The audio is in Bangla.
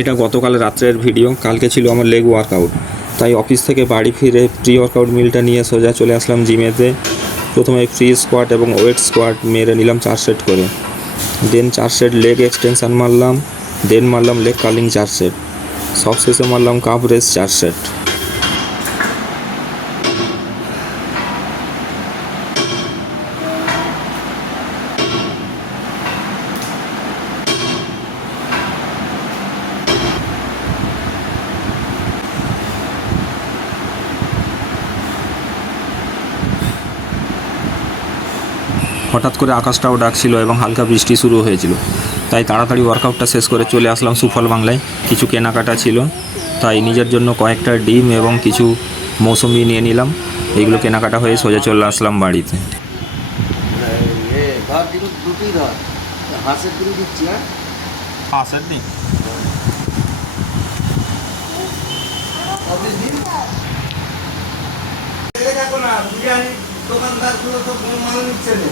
এটা গতকাল রাত্রের ভিডিও। কালকে ছিল আমার লেগ ওয়ার্কআউট, তাই অফিস থেকে বাড়ি ফিরে প্রি ওয়ার্কআউট মিলটা নিয়ে সোজা চলে আসলাম জিমেতে। প্রথমে ফ্রি স্কোয়াট এবং ওয়েট স্কোয়াট মেরে নিলাম 4 সেট করে, দেন 4 সেট লেগ এক্সটেনশান মারলাম, দেন মারলাম লেগ কার্লিং 4 সেট, সবশেষে মারলাম কাপ রেস 4 সেট। হঠাৎ করে আকাশটাও ডাকছিল এবং হালকা বৃষ্টি শুরু হয়েছিল, তাই তাড়াতাড়ি ওয়ার্কআউটটা শেষ করে চলে আসলাম সুফল বাংলায়। কিছু কেনাকাটা ছিল, তাই নিজের জন্য কয়েকটা ডিম এবং কিছু মৌসুমি নিয়ে নিলাম। এইগুলো কেনাকাটা হয়ে সোজা চলে আসলাম বাড়িতে। দোকানদারগুলো তো মাল নিচ্ছে না।